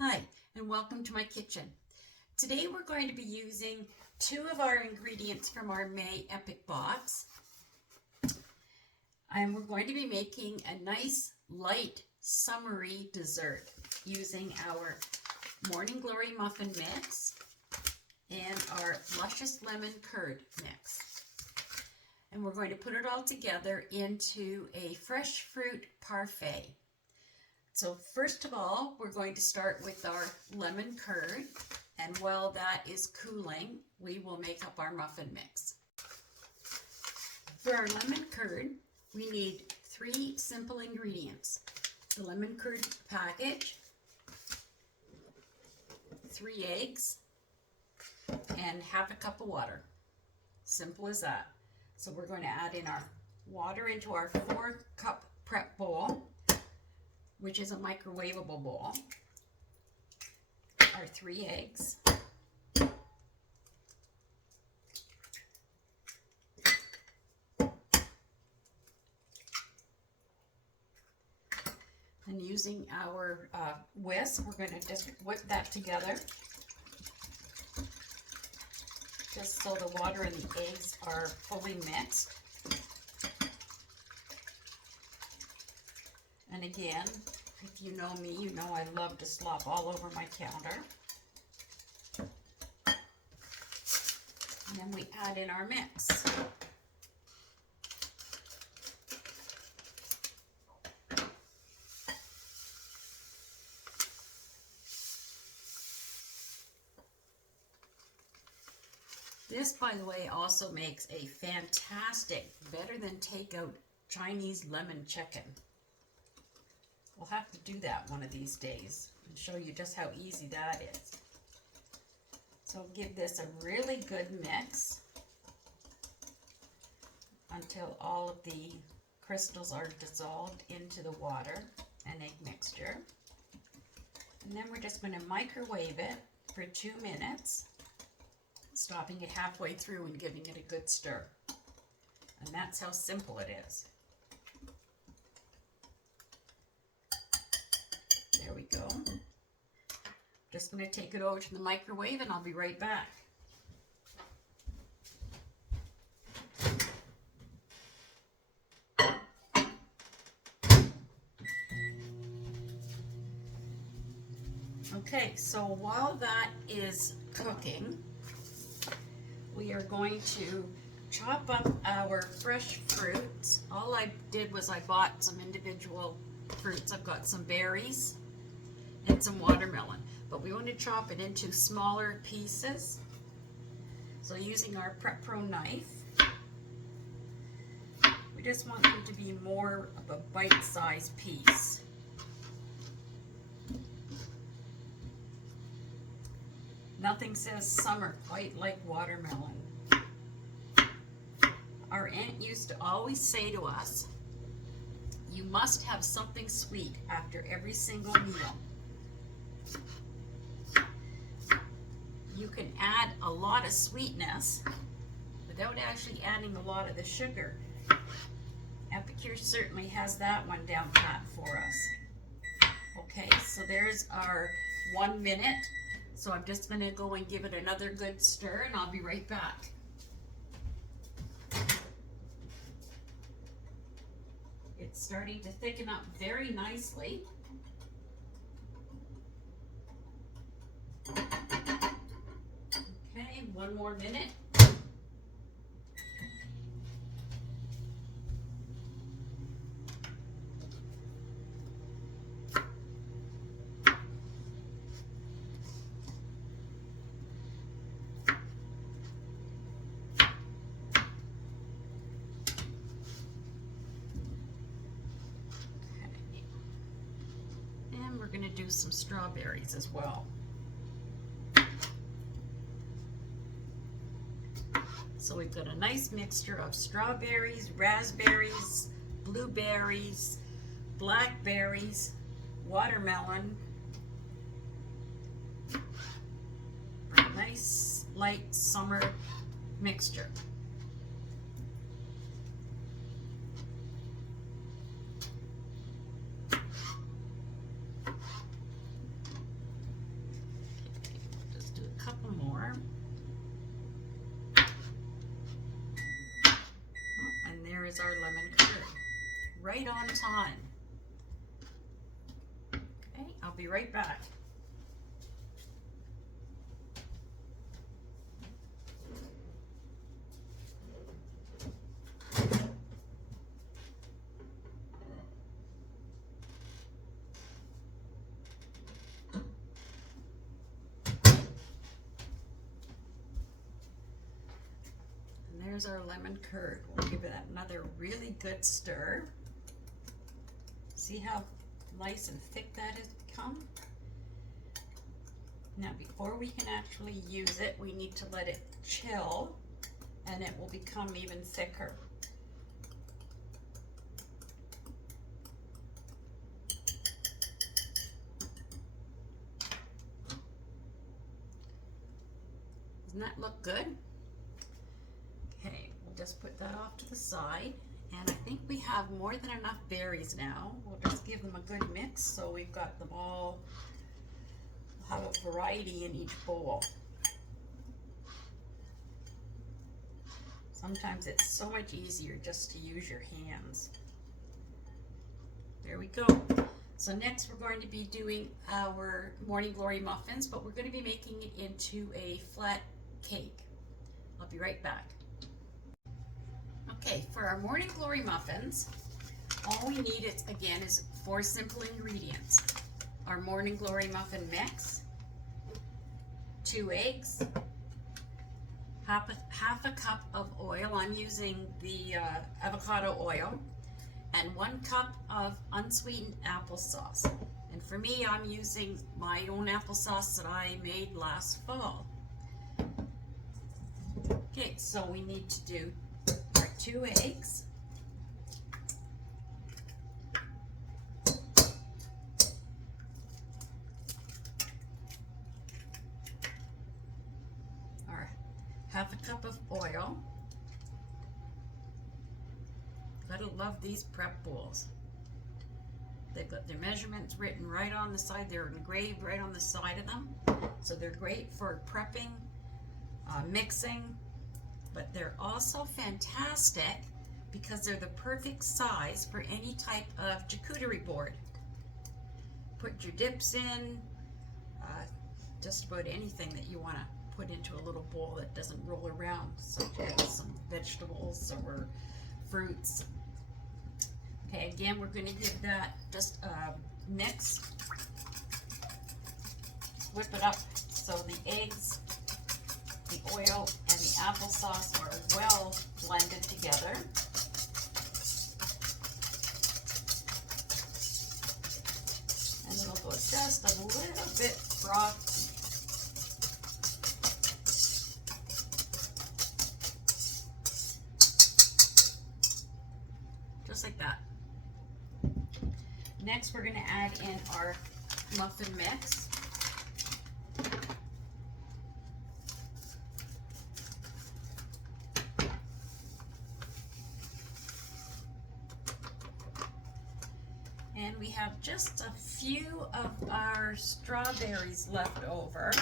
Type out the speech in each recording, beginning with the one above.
Hi, and welcome to my kitchen. Today we're going to be using two of our ingredients from our May Epic box. And we're going to be making a nice, light, summery dessert using our Morning Glory Muffin mix and our Luscious Lemon Curd mix. And we're going to put it all together into a fresh fruit parfait. So first of all, we're going to start with our lemon curd, and while that is cooling, we will make up our muffin mix. For our lemon curd, we need 3 simple ingredients. The lemon curd package, 3 eggs, and half a cup of water. Simple as that. So we're going to add in our water into our 4-cup prep bowl, which is a microwavable bowl, our 3 eggs, and using our whisk, we're going to just whip that together, just so the water and the eggs are fully mixed. And again, if you know me, you know I love to slop all over my counter. And then we add in our mix. This, by the way, also makes a fantastic, better than takeout Chinese lemon chicken. We'll have to do that one of these days and show you just how easy that is. So give this a really good mix until all of the crystals are dissolved into the water and egg mixture. And then we're just going to microwave it for 2 minutes, stopping it halfway through and giving it a good stir. And that's how simple it is. There we go. Just going to take it over to the microwave and I'll be right back. Okay, so while that is cooking, we are going to chop up our fresh fruits. All I did was I bought some individual fruits. I've got some berries and some watermelon, but we want to chop it into smaller pieces. So using our Prep Pro knife, we just want them to be more of a bite-sized piece. Nothing says summer quite like watermelon. Our aunt used to always say to us, you must have something sweet after every single meal. You can add a lot of sweetness without actually adding a lot of the sugar. Epicure certainly has that one down pat for us. Okay, so there's our 1 minute. So I'm just going to go and give it another good stir and I'll be right back. It's starting to thicken up very nicely. Okay, 1 more minute. And we're going to do some strawberries as well. So we've got a nice mixture of strawberries, raspberries, blueberries, blackberries, watermelon. A nice light summer mixture. right on time. Okay, I'll be right back. There's our lemon curd. We'll give it another really good stir. See how nice and thick that has become? Now before we can actually use it, we need to let it chill and it will become even thicker. Doesn't that look good? Okay, we'll just put that off to the side. And I think we have more than enough berries now. We'll just give them a good mix so we've got them all, we'll have a variety in each bowl. Sometimes it's so much easier just to use your hands. There we go. So next we're going to be doing our Morning Glory muffins, but we're going to be making it into a flat cake. I'll be right back. Okay, for our Morning Glory muffins, all we need is 4 simple ingredients. Our Morning Glory muffin mix, 2 eggs, half a cup of oil. I'm using the avocado oil, and 1 cup of unsweetened applesauce. And for me, I'm using my own applesauce that I made last fall. Okay, so we need to do our 2 eggs. Our half a cup of oil. Gotta love these prep bowls. They've got their measurements written right on the side. They're engraved right on the side of them. So they're great for prepping, mixing, but they're also fantastic because they're the perfect size for any type of charcuterie board. Put your dips in, just about anything that you want to put into a little bowl that doesn't roll around, such as some vegetables or fruits. Okay, again, we're going to give that just a mix. Whip it up so the eggs, the oil, and the applesauce are well blended together. And it'll go just a little bit frothy. Just like that. Next, we're going to add in our muffin mix. And we have just a few of our strawberries left over.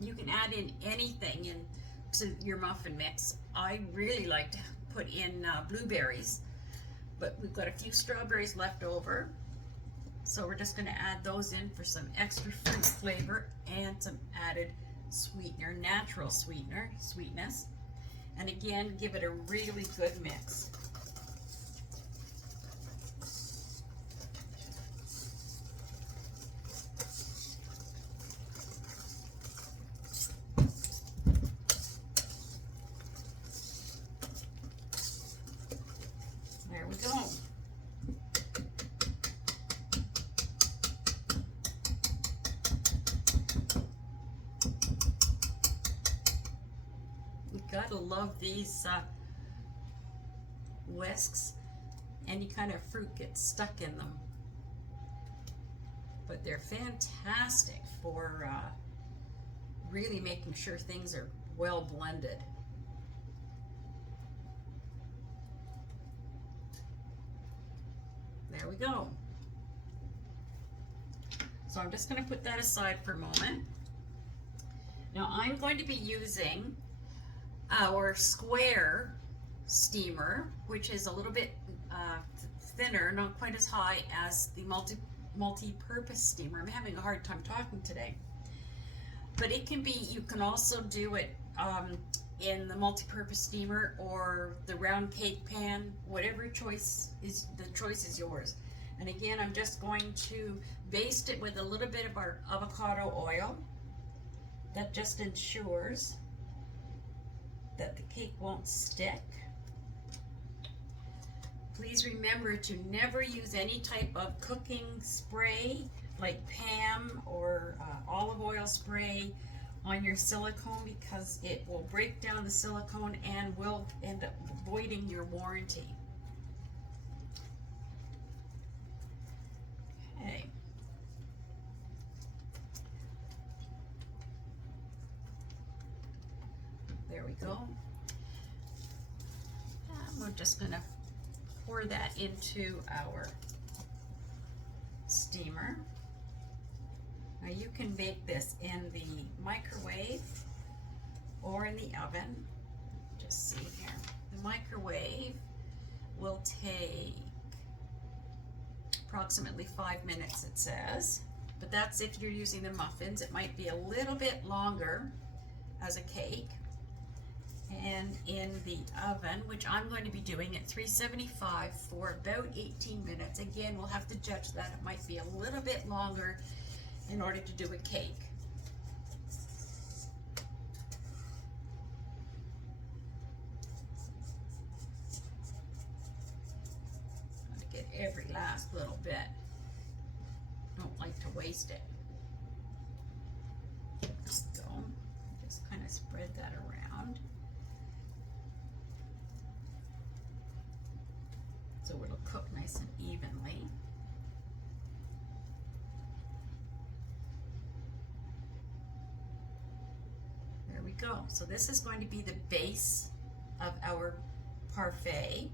You can add in anything into your muffin mix. I really like to put in blueberries, but we've got a few strawberries left over. So we're just going to add those in for some extra fruit flavor and some added sweetener, natural sweetness. And again, give it a really good mix. There we go. You gotta love these whisks. Any kind of fruit gets stuck in them. But they're fantastic for really making sure things are well blended. There we go. So I'm just going to put that aside for a moment. Now I'm going to be using our square steamer, which is a little bit thinner, not quite as high as the multi-purpose steamer. I'm having a hard time talking today. But it can be, you can also do it in the multi-purpose steamer or the round cake pan, whatever choice is, the choice is yours. And again, I'm just going to baste it with a little bit of our avocado oil. That just ensures that the cake won't stick. Please remember to never use any type of cooking spray like Pam or olive oil spray on your silicone, because it will break down the silicone and will end up voiding your warranty. Okay. There we go. And we're just going to pour that into our steamer. Now you can bake this in the microwave or in the oven. Just see here. The microwave will take approximately 5 minutes, it says. But that's if you're using the muffins. It might be a little bit longer as a cake. And in the oven, which I'm going to be doing at 375 for about 18 minutes. Again, we'll have to judge that. It might be a little bit longer in order to do a cake. I'm going to get every last little bit. Don't like to waste it. So just kind of spread that around. So it'll cook nice and evenly. There we go. So this is going to be the base of our parfait.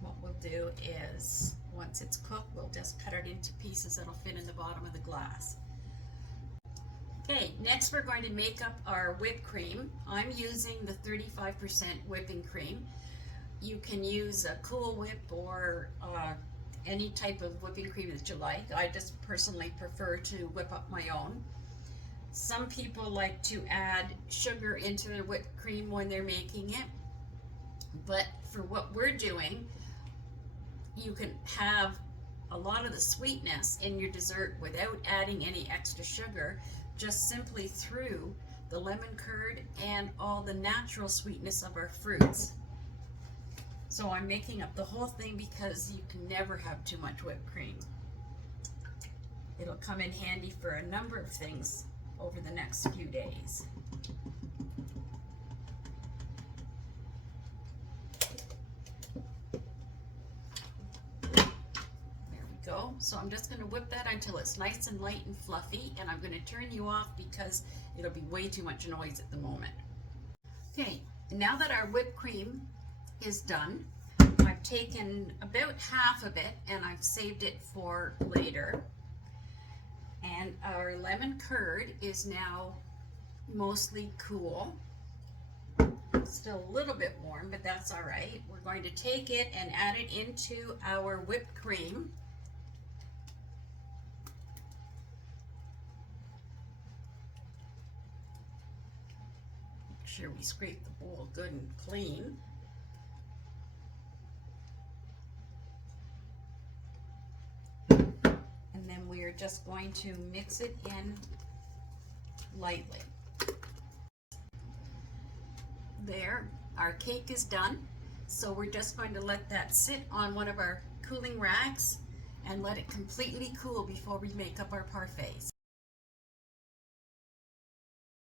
What we'll do is, once it's cooked, we'll just cut it into pieces that'll fit in the bottom of the glass. Okay, next we're going to make up our whipped cream. I'm using the 35% whipping cream. You can use a Cool Whip or any type of whipping cream that you like. I just personally prefer to whip up my own. Some people like to add sugar into their whipped cream when they're making it. But for what we're doing, you can have a lot of the sweetness in your dessert without adding any extra sugar, just simply through the lemon curd and all the natural sweetness of our fruits. So I'm making up the whole thing because you can never have too much whipped cream. It'll come in handy for a number of things over the next few days. There we go. So I'm just going to whip that until it's nice and light and fluffy, and I'm going to turn you off because it'll be way too much noise at the moment. Okay, now that our whipped cream is done, I've taken about half of it and I've saved it for later. And our lemon curd is now mostly cool. Still a little bit warm, but that's all right. We're going to take it and add it into our whipped cream. Make sure we scrape the bowl good and clean. And then we are just going to mix it in lightly. There, our cake is done. So we're just going to let that sit on one of our cooling racks and let it completely cool before we make up our parfaits.